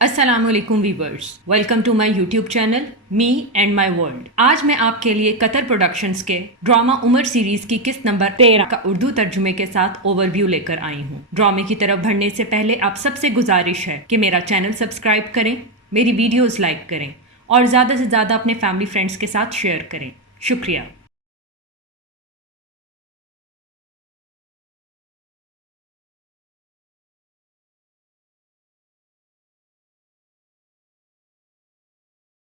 السلام علیکم viewers, welcome to my YouTube channel me and my world. آج میں آپ کے لیے قطر پروڈکشنز کے ڈرامہ عمر سیریز کی قسط نمبر 13 کا اردو ترجمے کے ساتھ اوور ویو لے کر آئی ہوں۔ ڈرامے کی طرف بڑھنے سے پہلے آپ سب سے گزارش ہے کہ میرا چینل سبسکرائب کریں، میری ویڈیوز لائک کریں اور زیادہ سے زیادہ اپنے فیملی فرینڈز کے ساتھ شیئر کریں۔ شکریہ۔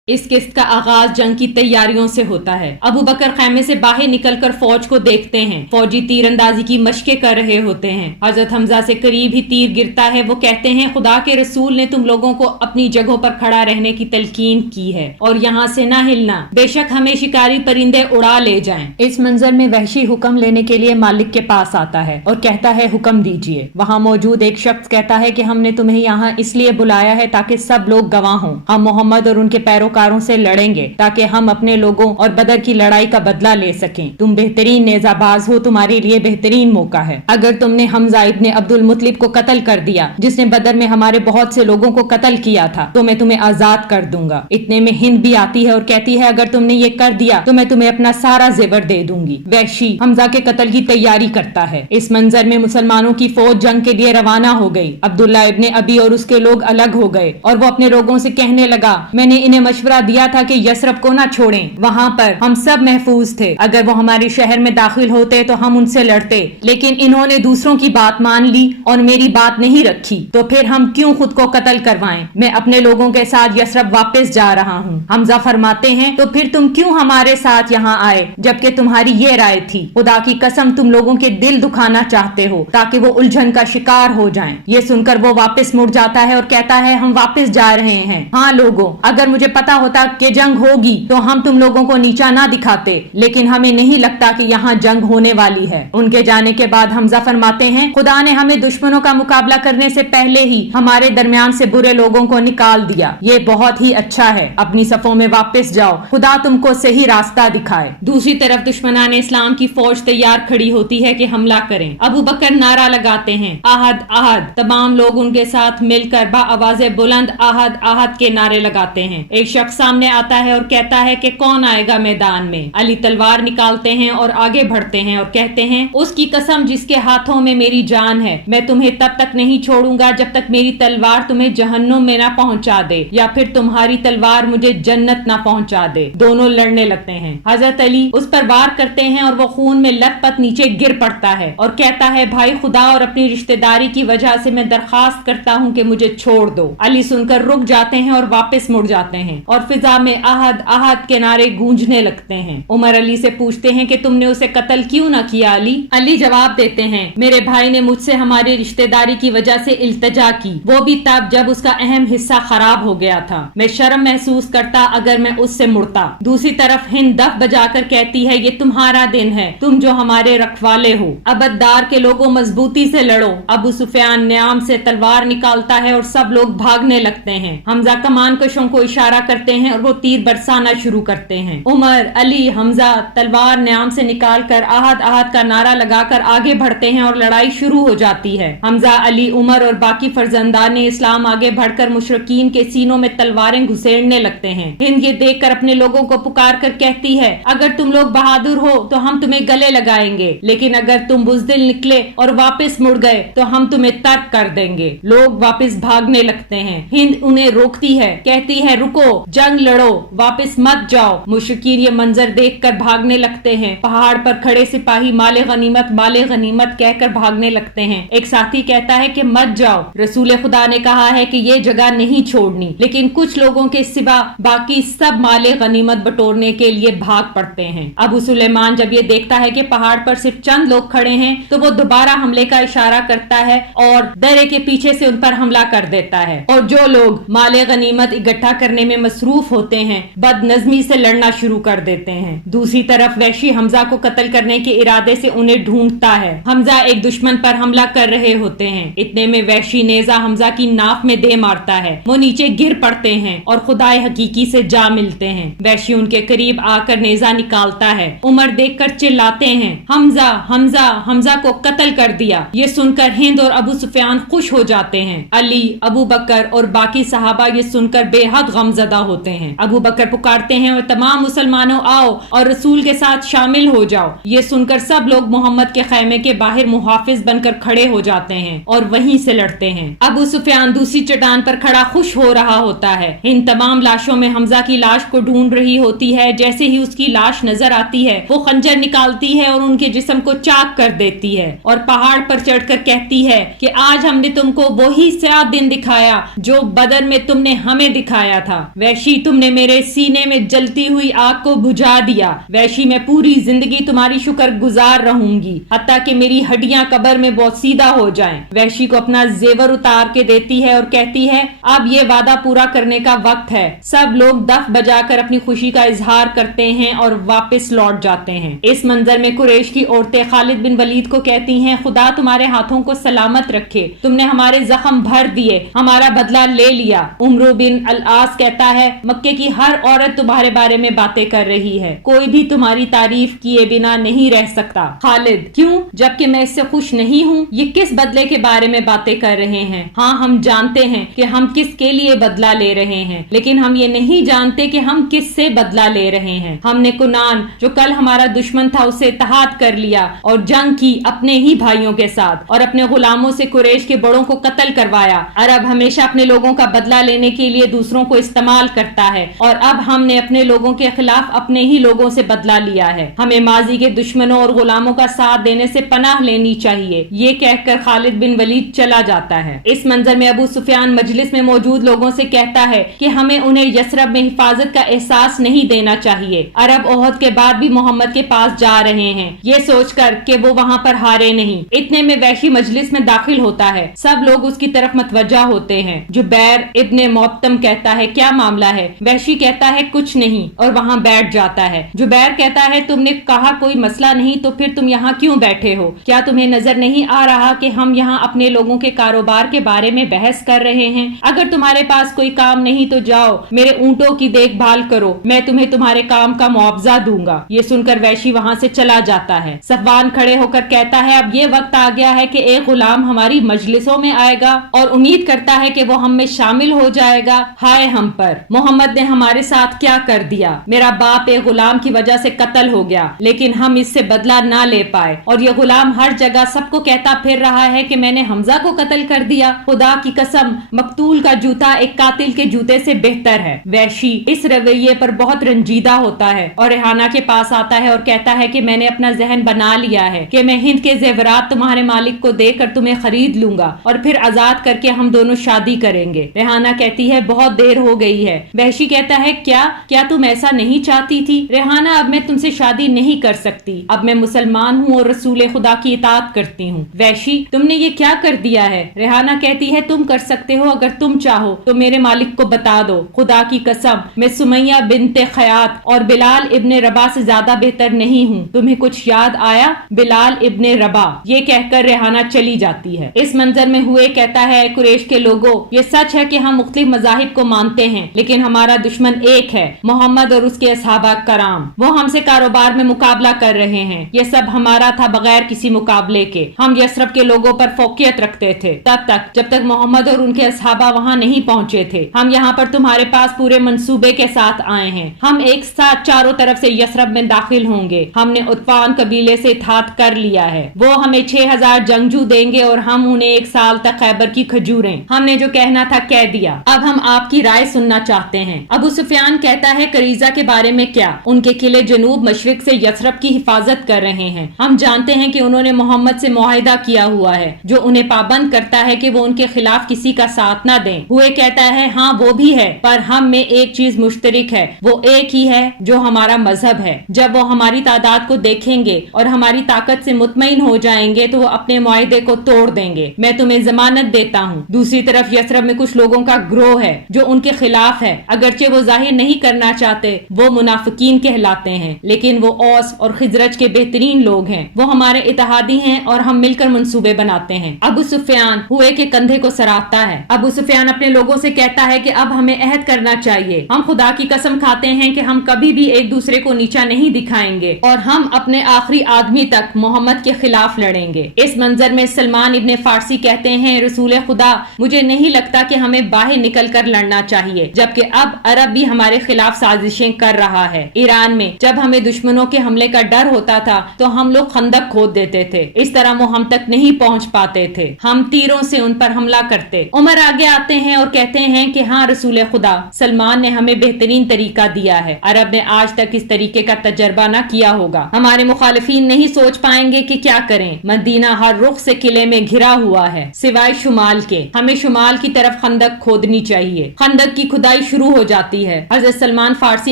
اس قسط کا آغاز جنگ کی تیاریوں سے ہوتا ہے۔ ابو بکر خیمے سے باہر نکل کر فوج کو دیکھتے ہیں۔ فوجی تیر اندازی کی مشقیں کر رہے ہوتے ہیں۔ حضرت حمزہ سے قریب ہی تیر گرتا ہے۔ وہ کہتے ہیں خدا کے رسول نے تم لوگوں کو اپنی جگہوں پر کھڑا رہنے کی تلقین کی ہے اور یہاں سے نہ ہلنا، بے شک ہمیں شکاری پرندے اڑا لے جائیں۔ اس منظر میں وحشی حکم لینے کے لیے مالک کے پاس آتا ہے اور کہتا ہے حکم دیجیے۔ وہاں موجود ایک شخص کہتا ہے کہ ہم نے تمہیں یہاں اس لیے بلایا ہے تاکہ سب لوگ گواہ ہوں۔ ہم محمد اور ان کے پیروکاروں سے لڑیں گے تاکہ ہم اپنے لوگوں اور بدر کی لڑائی کا بدلہ لے سکیں۔ تم بہترین نیزہ باز ہو، تمہارے لیے بہترین موقع ہے۔ اگر تم نے حمزہ ابن عبد المطلب کو قتل کر دیا جس نے بدر میں ہمارے بہت سے لوگوں کو قتل کیا تھا تو میں تمہیں آزاد کر دوں گا۔ اتنے میں ہند بھی آتی ہے اور کہتی ہے اگر تم نے یہ کر دیا تو میں تمہیں اپنا سارا زیور دے دوں گی۔ وحشی حمزہ کے قتل کی تیاری کرتا ہے۔ اس منظر میں مسلمانوں کی فوج جنگ کے لیے روانہ ہو گئی۔ عبداللہ ابن ابی اور اس کے لوگ الگ ہو گئے اور وہ اپنے لوگوں سے کہنے لگا میں نے انہیں مشورہ دیا تھا کہ یثرب کو نہ چھوڑیں، وہاں پر ہم سب محفوظ تھے۔ اگر وہ ہمارے شہر میں داخل ہوتے تو ہم ان سے لڑتے، لیکن انہوں نے دوسروں کی بات مان لی اور میری بات نہیں رکھی، تو پھر ہم کیوں خود کو قتل کروائیں؟ میں اپنے لوگوں کے ساتھ یثرب واپس جا رہا ہوں۔ حمزہ فرماتے ہیں تو پھر تم کیوں ہمارے ساتھ یہاں آئے جبکہ تمہاری یہ رائے تھی؟ خدا کی قسم تم لوگوں کے دل دکھانا چاہتے ہو تاکہ وہ الجھن کا شکار ہو جائیں۔ یہ سن کر وہ واپس مڑ جاتا ہے اور کہتا ہے ہم واپس جا رہے ہیں۔ ہاں لوگوں، اگر مجھے پتا ہوتا کہ جنگ ہوگی تو ہم تم لوگوں کو نیچا نہ دکھاتے، لیکن ہمیں نہیں لگتا کہ یہاں جنگ ہونے والی ہے۔ ان کے جانے کے بعد حمزہ فرماتے ہیں خدا نے ہمیں دشمنوں کا مقابلہ کرنے سے پہلے ہی ہمارے درمیان سے برے لوگوں کو نکال دیا، یہ بہت ہی اچھا ہے۔ اپنی صفوں میں واپس جاؤ، خدا تم کو صحیح راستہ دکھائے۔ دوسری طرف دشمنان اسلام کی فوج تیار کھڑی ہوتی ہے کہ حملہ کریں۔ ابو بکر نعرہ لگاتے ہیں احد احد، تمام لوگ ان کے ساتھ مل کر با آواز بلند احد احد کے نعرے لگاتے ہیں۔ ایک شخص سامنے آتا ہے اور کہتا ہے کہ کون آئے گا میدان میں؟ علی تلوار نکالتے ہیں اور آگے بڑھتے ہیں اور کہتے ہیں اس کی قسم جس کے ہاتھوں میں میری جان ہے، میں تمہیں تب تک نہیں چھوڑوں گا جب تک میری تلوار تمہیں جہنم میں نہ پہنچا دے یا پھر تمہاری تلوار مجھے جنت نہ پہنچا دے۔ دونوں لڑنے لگتے ہیں۔ حضرت علی اس پر وار کرتے ہیں اور وہ خون میں لت پت نیچے گر پڑتا ہے اور کہتا ہے بھائی خدا اور اپنی رشتہ داری کی وجہ سے میں درخواست کرتا ہوں کہ مجھے چھوڑ دو۔ علی سن کر رک جاتے ہیں اور واپس مڑ جاتے ہیں اور فضا میں احد احد کے نعرے گونجنے لگتے ہیں۔ عمر علی سے پوچھتے ہیں کہ تم نے اسے قتل کیوں نہ کیا علی؟ علی جواب دیتے ہیں میرے بھائی نے مجھ سے ہماری رشتہ داری کی وجہ سے التجا کی، وہ بھی تب جب اس کا اہم حصہ خراب ہو گیا تھا۔ میں شرم محسوس کرتا اگر میں اس سے مڑتا۔ دوسری طرف ہند دف بجا کر کہتی ہے یہ تمہارا دن ہے، تم جو ہمارے رکھوالے ہو۔ ابددار کے لوگوں مضبوطی سے لڑو۔ ابو سفیان نیام سے تلوار نکالتا ہے اور سب لوگ بھاگنے لگتے ہیں۔ حمزہ کمان کشوں کو اشارہ کرتے ہیں اور وہ تیر برسانا شروع کرتے ہیں۔ عمر علی حمزہ تلوار نیام سے نکال کر احد احد کا نعرہ لگا کر آگے بڑھتے ہیں اور لڑائی شروع ہو جاتی ہے۔ حمزہ علی عمر اور باقی فرزندان اسلام آگے بڑھ کر مشرکین کے سینوں میں تلواریں گھسیڑنے لگتے ہیں۔ ہند یہ دیکھ کر اپنے لوگوں کو پکار کر کہتی ہے اگر تم لوگ بہادر ہو تو ہم تمہیں گلے لگائیں گے، لیکن اگر تم بزدل نکلے اور واپس مڑ گئے تو ہم تمہیں ترک کر دیں گے۔ لوگ واپس بھاگنے لگتے ہیں۔ ہند انہیں روکتی ہے، کہتی ہے رکو، جنگ لڑو، واپس مت جاؤ۔ مشرکین یہ منظر دیکھ کر بھاگنے لگتے ہیں۔ پہاڑ پر کھڑے سپاہی مال غنیمت کہہ کر بھاگنے لگتے ہیں۔ ایک ساتھی کہتا ہے کہ مت جاؤ، رسول خدا نے کہا ہے کہ یہ جگہ نہیں چھوڑنی، لیکن کچھ لوگوں کے سوا باقی سب مال غنیمت بٹورنے کے لیے بھاگ پڑتے ہیں۔ ابو سلیمان جب یہ دیکھتا ہے کہ پہاڑ پر صرف چند لوگ کھڑے ہیں تو وہ دوبارہ حملے کا اشارہ کرتا ہے اور درے کے پیچھے سے ان پر حملہ کر دیتا ہے، اور جو لوگ مال غنیمت اکٹھا کرنے میں مصروف ہوتے ہیں بد نظمی سے لڑنا شروع کر دیتے ہیں۔ دوسری طرف وحشی حمزہ کو قتل کرنے کے ارادے سے انہیں ڈھونڈتا ہے۔ حمزہ ایک دشمن پر حملہ کر رہے ہوتے ہیں، اتنے میں وحشی نیزہ حمزہ کی ناف میں دے مارتا ہے، وہ نیچے گر پڑتے ہیں اور خدائے حقیقی سے جا ملتے ہیں۔ وحشی ان کے قریب آ کر نیزہ نکالتا ہے، عمر دیکھ کر چلاتے ہیں، حمزہ حمزہ حمزہ کو قتل کر دیا۔ یہ سن کر ہند اور ابو سفیان خوش ہو جاتے ہیں۔ علی، ابو بکر اور باقی صحابہ یہ سن کر بے حد غمزدہ ہوتے ہیں۔ ابو بکر پکارتے ہیں اور تمام مسلمانوں آؤ اور رسول کے ساتھ شامل ہو جاؤ۔ یہ سن کر سب لوگ محمد کے خیمے کے باہر محافظ بن کر کھڑے ہو جاتے ہیں اور وہیں سے لڑتے ہیں۔ ابو سفیان دوسری چٹان پر کھڑا خوش ہو رہا ہوتا ہے۔ ہند تمام لاشوں میں حمزہ کی لاش کو ڈھونڈ رہی ہوتی ہے۔ جیسے ہی اس کی لاش نظر آتی ہے وہ خنجر نکالتی ہے اور ان کے جسم کو چاک کر دیتی ہے اور پہاڑ پر چڑھ کر کہتی ہے کہ آج ہم نے تم کو وہی سیاہ دن دکھایا جو بدر میں تم نے ہمیں دکھایا تھا۔ وحشی، تم نے میرے سینے میں جلتی ہوئی آگ کو بجھا دیا۔ وحشی، میں پوری زندگی تمہاری شکر گزار رہوں گی حتیٰ کہ میری ہڈیاں قبر میں بہت سیدھا ہو جائیں۔ وحشی کو اپنا زیور اتار کے دیتی ہے اور کہتی ہے اب یہ وعدہ پورا کرنے کا وقت ہے۔ سب لوگ دف بجا کر اپنی خوشی کا اظہار کرتے ہیں اور واپس لوٹ جاتے ہیں۔ اس منظر میں قریش کی عورتیں خالد بن ولید کو کہتی ہیں خدا تمہارے ہاتھوں کو سلامت رکھے، تم نے ہمارے زخم بھر دیے، ہمارا بدلہ لے لیا۔ عمرو بن العاص کہتا ہے مکے کی ہر عورت تمہارے بارے میں باتیں کر رہی ہے، کوئی بھی تمہاری تعریف کیے بنا نہیں رہ سکتا۔ خالد، کیوں؟ جبکہ میں اس سے خوش نہیں ہوں۔ یہ کس بدلے کے بارے میں باتیں کر رہے ہیں؟ ہاں، ہم جانتے ہیں کہ ہم کس کے لیے بدلہ لے رہے ہیں، لیکن ہم یہ نہیں جانتے کہ ہم کس سے بدلہ لے رہے ہیں۔ ہم نے کنان جو کل ہمارا دشمن تھا اسے اتحاد کر لیا اور جنگ کی اپنے ہی بھائیوں کے ساتھ اور اپنے غلاموں سے قریش کے بڑوں کو قتل کروایا۔ عرب ہمیشہ اپنے لوگوں کا بدلہ لینے کے لیے دوسروں کو استعمال کرتا ہے اور اب ہم نے اپنے لوگوں کے خلاف اپنے ہی لوگوں سے بدلہ لیا ہے۔ ہمیں ماضی کے دشمنوں اور غلاموں کا ساتھ دینے سے پناہ لینی چاہیے۔ یہ کہہ کر خالد بن ولید چلا جاتا ہے۔ اس منظر میں ابو سفیان مجلس میں موجود لوگوں سے کہتا ہے کہ ہمیں انہیں یثرب میں حفاظت کا احساس نہیں دینا چاہیے۔ عرب احد کے بعد بھی محمد کے پاس جا رہے ہیں، یہ سوچ کر کہ وہ وہاں پر ہارے نہیں۔ اتنے میں وحشی مجلس میں داخل ہوتا ہے، سب لوگ اس کی طرف متوجہ ہوتے ہیں۔ جبیر ابن معتم کہتا ہے کیا معاملہ ہے؟ وحشی کہتا ہے کچھ نہیں اور وہاں بیٹھ جاتا ہے۔ جبیر کہتا ہے تم نے کہا کوئی مسئلہ نہیں تو پھر تم یہاں کیوں بیٹھے ہو؟ کیا تمہیں نظر نہیں آ رہا کہ ہم یہاں اپنے لوگوں کے کاروبار کے بارے میں بحث کر رہے ہیں؟ اگر تمہارے پاس کوئی کام نہیں تو جاؤ میرے اونٹوں کی دیکھ بھال کرو، میں تمہیں تمہارے کام کا معاوضہ دوں گا۔ یہ سن کر وحشی وہاں سے چلا جاتا ہے۔ صفوان کھڑے ہو کر کہتا ہے اب یہ وقت آ گیا ہے کہ ایک غلام ہماری مجلسوں میں آئے گا اور امید کرتا ہے کہ وہ ہم میں شامل ہو جائے گا۔ ہائے ہم پر، محمد نے ہمارے ساتھ کیا کر دیا؟ میرا باپ ایک غلام کی وجہ سے قتل ہو گیا لیکن ہم اس سے بدلہ نہ لے پائے اور یہ غلام ہر جگہ سب کو کہتا پھر رہا ہے کہ میں نے حمزہ کو قتل کر دیا۔ خدا کی قسم، مقتول کا جوتا ایک قاتل کے جوتے سے بہتر ہے۔ وحشی اس رویے پر بہت رنجیدہ ہوتا ہے اور ریحانہ کے پاس آتا ہے اور کہتا ہے کہ میں نے اپنا ذہن بنا لیا ہے کہ میں ہند کے زیورات تمہارے مالک کو دے کر تمہیں خرید لوں گا اور پھر آزاد کر کے ہم دونوں شادی کریں گے۔ ریحانہ کہتی ہے بہت دیر ہو گئی ہے۔ وحشی کہتا ہے کیا تم ایسا نہیں چاہتی تھی؟ ریحانہ، اب میں تم سے شادی نہیں کر سکتی، اب میں مسلمان ہوں اور رسول خدا کی اطاعت کرتی ہوں۔ وحشی، تم نے یہ کیا کر دیا ہے؟ ریحانہ کہتی ہے تم کر سکتے ہو اگر تم چاہو تو میرے مالک کو بتا دو، خدا کی قسم میں سمیہ بنت خیاط اور بلال ابن ربا سے زیادہ بہتر نہیں ہوں۔ تمہیں کچھ یاد آیا؟ بلال ابن ربا۔ یہ کہہ کر ریحانہ چلی جاتی ہے۔ اس منظر میں ہوئے کہتا ہے قریش کے لوگوں، یہ سچ ہے کہ ہم مختلف مذاہب کو مانتے ہیں لیکن ہمارا دشمن ایک ہے، محمد اور اس کے اصحابہ کرام۔ وہ ہم سے کاروبار میں مقابلہ کر رہے ہیں، یہ سب ہمارا تھا بغیر کسی مقابلے کے۔ ہم یثرب کے لوگوں پر فوقیت رکھتے تھے تب تک جب تک محمد اور ان کے اصحابہ وہاں نہیں پہنچے تھے۔ ہم یہاں پر تمہارے پاس پورے منصوبے کے ساتھ آئے ہیں، ہم ایک ساتھ چاروں طرف سے یثرب میں داخل ہوں گے۔ ہم نے عطفان قبیلے سے اتحاد کر لیا ہے، وہ ہمیں 6000 جنگجو دیں گے اور ہم انہیں 1 سال تک خیبر کی کھجوریں۔ ہم نے جو کہنا تھا کہہ دیا، اب ہم آپ کی رائے سننا چاہتے ہیں۔ ابو سفیان کہتا ہے قریظہ کے بارے میں کیا؟ ان کے قلعے جنوب مشرق سے یثرب کی حفاظت کر رہے ہیں۔ ہم جانتے ہیں کہ انہوں نے محمد سے معاہدہ کیا ہوا ہے جو انہیں پابند کرتا ہے کہ وہ ان کے خلاف کسی کا ساتھ نہ دیں۔ ہوئے کہتا ہے ہاں وہ بھی ہے، پر ہم میں ایک چیز مشترک ہے، وہ ایک ہی ہے جو ہمارا مذہب ہے۔ جب وہ ہماری تعداد کو دیکھیں گے اور ہماری طاقت سے مطمئن ہو جائیں گے تو وہ اپنے معاہدے کو توڑ دیں گے۔ میں تمہیں ضمانت دیتا ہوں۔ دوسری طرف یثرب میں کچھ لوگوں کا گروہ ہے جو ان کے خلاف ہے، اگرچہ وہ ظاہر نہیں کرنا چاہتے، وہ منافقین کہلاتے ہیں، لیکن وہ اوس اور خزرج کے بہترین لوگ ہیں، وہ ہمارے اتحادی ہیں اور ہم مل کر منصوبے بناتے ہیں۔ ابو سفیان ہوئے کے کندھے کو سراہتا ہے۔ ابو سفیان اپنے لوگوں سے کہتا ہے کہ اب ہمیں عہد کرنا چاہیے، ہم خدا کی قسم کھاتے ہیں کہ ہم کبھی بھی ایک دوسرے کو نیچا نہیں دکھائیں گے اور ہم اپنے آخری آدمی تک محمد کے خلاف لڑیں گے۔ اس منظر میں سلمان ابن فارسی کہتے ہیں، رسول خدا، مجھے نہیں لگتا کہ ہمیں باہر نکل کر لڑنا چاہیے، جبکہ اب عرب بھی ہمارے خلاف سازشیں کر رہا ہے۔ ایران میں جب ہمیں دشمنوں کے حملے کا ڈر ہوتا تھا تو ہم لوگ خندق کھود دیتے تھے، اس طرح وہ ہم تک نہیں پہنچ پاتے تھے، ہم تیروں سے ان پر حملہ کرتے۔ عمر آگے آتے ہیں اور کہتے ہیں کہ ہاں رسول خدا، سلمان نے ہمیں بہترین طریقہ دیا ہے، عرب نے آج تک اس طریقے کا تجربہ نہ کیا ہوگا، ہمارے مخالفین نہیں سوچ پائیں گے کہ کیا کریں۔ مدینہ ہر رخ سے قلعے میں گھرا ہوا ہے سوائے شمال کے، ہمیں شمال کی طرف خندق کھودنی چاہیے۔ خندق کی کھدائی شروع ہو جاتی ہے، حضرت سلمان فارسی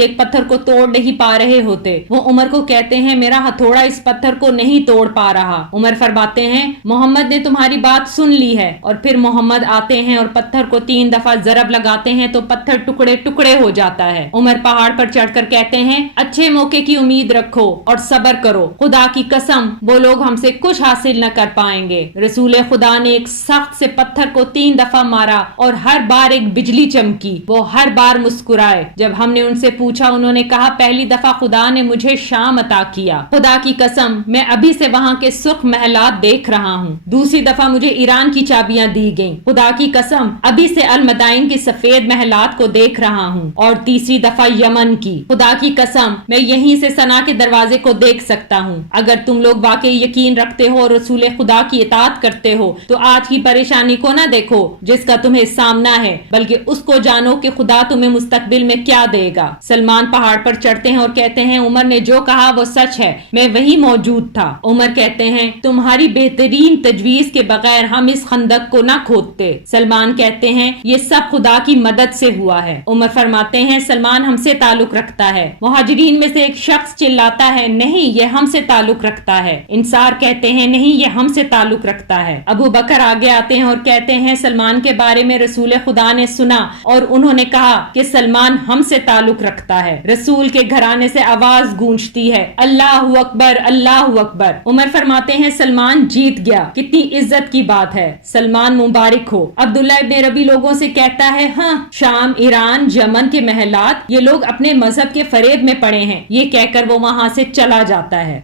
ایک پتھر کو توڑ نہیں پا رہے ہوتے، وہ عمر کو کہتے ہیں میرا ہتھوڑا اس پتھر کو نہیں توڑ پا رہا۔ عمر فرماتے ہیں محمد نے تمہاری بات سن لی ہے، اور پھر محمد آتے ہیں اور پتھر کو 3 دفعہ ضرب لگاتے ہیں تو پتھر ٹکڑے ٹکڑے ہو جاتا ہے۔ عمر پہاڑ پر چڑھ کر کہتے ہیں اچھے موقع کی امید رکھو اور صبر کرو، خدا کی قسم وہ لوگ ہم سے کچھ حاصل نہ کر پائیں گے۔ رسول خدا نے ایک سخت سے پتھر کو 3 دفعہ مارا اور ہر بار ایک بجلی چمکی، وہ ہر بار مسکرائے۔ جب ہم نے ان سے پوچھا، انہوں نے کہا پہلی دفعہ خدا نے مجھے شام عطا کیا، خدا کی قسم میں ابھی سے وہاں کے سرخ محلات دیکھ رہا ہوں۔ دوسری دفعہ مجھے ایران کی چابیاں دی گئیں، خدا کی قسم ابھی سے المدائن کی سفید محلات کو دیکھ رہا ہوں، اور تیسری دفعہ یمن کی، خدا کی قسم میں یہیں سے سنا کے دروازے کو دیکھ سکتا ہوں۔ اگر تم لوگ واقعی یقین رکھتے ہو اور رسول خدا کی اطاعت کرتے ہو تو آج کی پریشانی کو نہ دیکھو جس کا تمہیں سامنا ہے، بلکہ اس کو جانو کہ خدا تمہیں مستقبل میں کیا دے گا۔ سلمان پہاڑ پر چڑھتے ہیں اور کہتے ہیں عمر نے جو کہا وہ سچ ہے، میں وہی موجود تھا۔ عمر کہتے ہیں تمہاری بہترین تجویز کے بغیر ہم اس خندق کو نہ کھودتے۔ سلمان کہتے ہیں یہ سب خدا کی مدد سے ہوا ہے۔ عمر فرماتے ہیں سلمان ہم سے تعلق رکھتا ہے۔ مہاجرین میں سے ایک شخص چلاتا ہے نہیں یہ ہم سے تعلق رکھتا ہے۔ انصار کہتے ہیں نہیں یہ ہم سے تعلق رکھتا ہے۔ ابو بکر آگے آتے ہیں اور کہتے ہیں سلمان کے بارے میں رسول خدا نے سنا اور انہوں نے کہا کہ سلمان ہم سے تعلق رکھتا ہے۔ رسول کے گھرانے سے آواز گونجتی ہے اللہ اکبر اللہ اکبر۔ عمر فرماتے ہیں سلمان جیت گیا، کتنی عزت کی بات ہے، سلمان مبارک ہو۔ عبداللہ ابن ربی لوگوں سے کہتا ہے ہاں شام، ایران، یمن کے محلات، یہ لوگ اپنے مذہب کے فریب میں پڑے ہیں، یہ کہہ کر وہ وہاں سے چلا جاتا ہے۔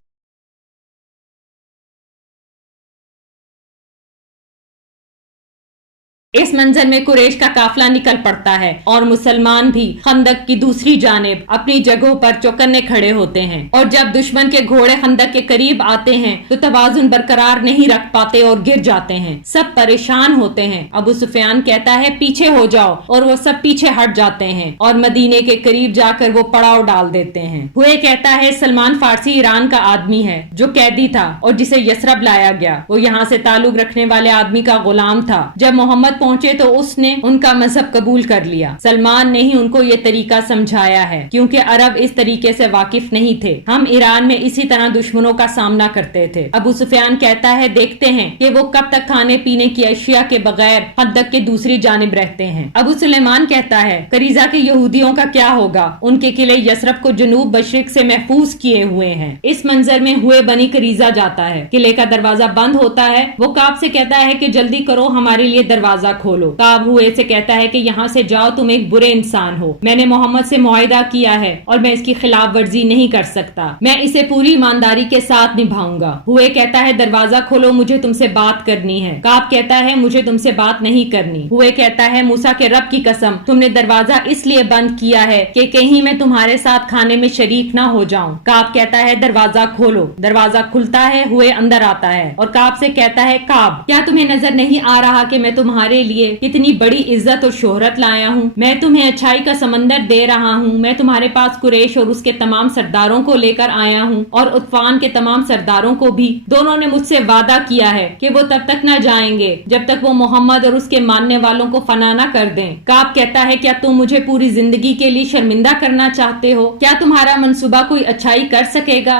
اس منظر میں قریش کا قافلہ نکل پڑتا ہے اور مسلمان بھی خندق کی دوسری جانب اپنی جگہوں پر چوکنے کھڑے ہوتے ہیں، اور جب دشمن کے گھوڑے خندق کے قریب آتے ہیں تو توازن برقرار نہیں رکھ پاتے اور گر جاتے ہیں، سب پریشان ہوتے ہیں۔ ابو سفیان کہتا ہے پیچھے ہو جاؤ، اور وہ سب پیچھے ہٹ جاتے ہیں اور مدینے کے قریب جا کر وہ پڑاؤ ڈال دیتے ہیں۔ ہوئے کہتا ہے سلمان فارسی ایران کا آدمی ہے جو قیدی تھا اور جسے یثرب لایا گیا، وہ یہاں سے تعلق رکھنے والے آدمی کا غلام تھا، جب محمد پہنچے تو اس نے ان کا مذہب قبول کر لیا۔ سلمان نے ہی ان کو یہ طریقہ سمجھایا ہے کیونکہ عرب اس طریقے سے واقف نہیں تھے، ہم ایران میں اسی طرح دشمنوں کا سامنا کرتے تھے۔ ابو سفیان کہتا ہے دیکھتے ہیں کہ وہ کب تک کھانے پینے کی اشیاء کے بغیر خندق کے دوسری جانب رہتے ہیں۔ ابو سلیمان کہتا ہے قریظہ کے یہودیوں کا کیا ہوگا، ان کے قلعے یثرب کو جنوب مشرق سے محفوظ کیے ہوئے ہیں۔ اس منظر میں ہوئے بنی قریظہ جاتا ہے، قلعے کا دروازہ بند ہوتا ہے، وہ کعب سے کہتا ہے کہ جلدی کرو ہمارے لیے دروازہ کھولو۔ کعب ہوئے سے کہتا ہے کہ یہاں سے جاؤ، تم ایک برے انسان ہو، میں نے محمد سے معاہدہ کیا ہے اور میں اس کی خلاف ورزی نہیں کر سکتا، میں اسے پوری ایمانداری کے ساتھ نبھاؤں گا۔ ہوئے کہتا ہے دروازہ کھولو، مجھے تم سے بات کرنی ہے۔ کعب کہتا ہے مجھے تم سے بات نہیں کرنی۔ ہوئے کہتا ہے موسیٰ کے رب کی قسم، تم نے دروازہ اس لیے بند کیا ہے کہ کہیں میں تمہارے ساتھ کھانے میں شریک نہ ہو جاؤں۔ کعب کہتا ہے دروازہ کھولو۔ دروازہ کھلتا ہے، ہوئے اندر آتا ہے اور کعب سے کہتا ہے کعب کیا تمہیں نظر نہیں آ رہا کہ میں تمہارے لیے کتنی بڑی عزت اور شہرت لایا ہوں، میں تمہیں اچھائی کا سمندر دے رہا ہوں، میں تمہارے پاس قریش اور اس کے تمام سرداروں کو لے کر آیا ہوں اور عطفان کے تمام سرداروں کو بھی، دونوں نے مجھ سے وعدہ کیا ہے کہ وہ تب تک نہ جائیں گے جب تک وہ محمد اور اس کے ماننے والوں کو فنا نہ کر دیں۔ کعب کہتا ہے کیا تم مجھے پوری زندگی کے لیے شرمندہ کرنا چاہتے ہو؟ کیا تمہارا منصوبہ کوئی اچھائی کر سکے گا؟